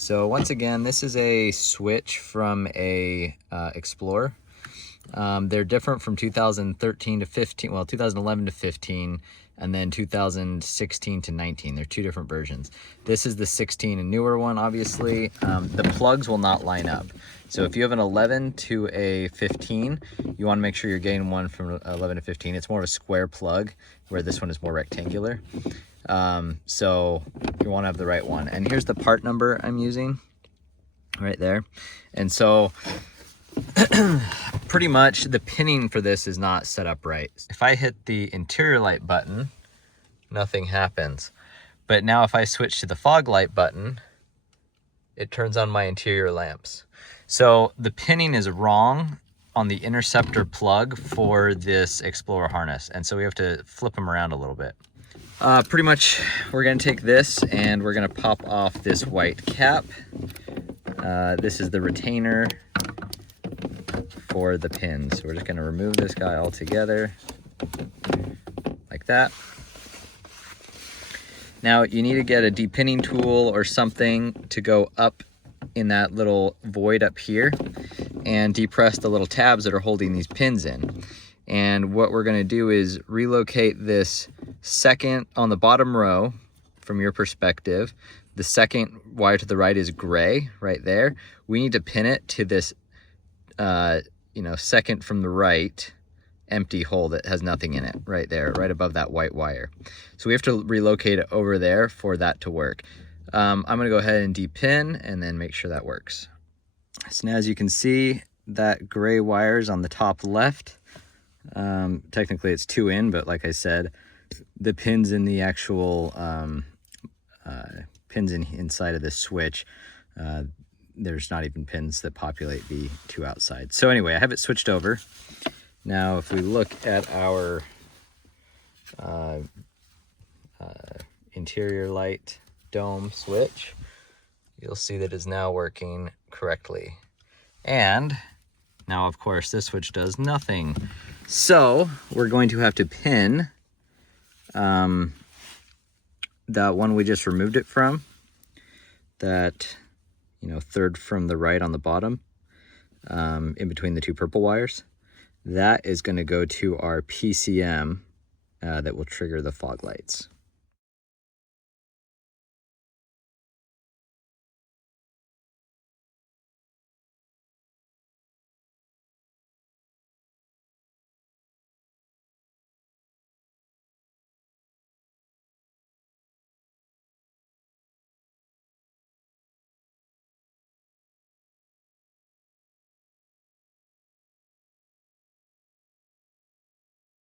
So once again, this is a switch from a Explorer. They're different from 2013 to 15, well, 2011 to 15, and then 2016 to 19. They're two different versions. This is the 16 and newer one, obviously. The plugs will not line up. So if you have an 11 to a 15, you want to make sure you're getting one from 11 to 15. It's more of a square plug, where this one is more rectangular. So you want to have the right one. And here's the part number I'm using right there. And so pretty much the pinning for this is not set up right. If I hit the interior light button, nothing happens. But now if I switch to the fog light button, it turns on my interior lamps. So the pinning is wrong on the Interceptor plug for this Explorer harness. And so we have to flip them around a little bit. Pretty much we're gonna take this and we're gonna pop off this white cap. This is the retainer for the pins. So we're just gonna remove this guy altogether, like that. Now you need to get a depinning tool or something to go up in that little void up here and depress the little tabs that are holding these pins in. And what we're gonna do is relocate this second on the bottom row from your perspective. The second wire to the right is gray right there. We need to pin it to this second from the right empty hole that has nothing in it right there, right above that white wire. So we have to relocate it over there for that to work. I'm gonna go ahead and depin and then make sure that works. So now as you can see, that gray wire is on the top left. Technically it's 2 in, but like I said, the pins in the actual pins inside of this switch, there's not even pins that populate the 2 outside. So anyway, I have it switched over. Now if we look at our interior light dome switch, you'll see that it's now working correctly. And now of course this switch does nothing. So we're going to have to pin that one we just removed it from, that third from the right on the bottom, in between the 2 purple wires. That is going to go to our PCM that will trigger the fog lights.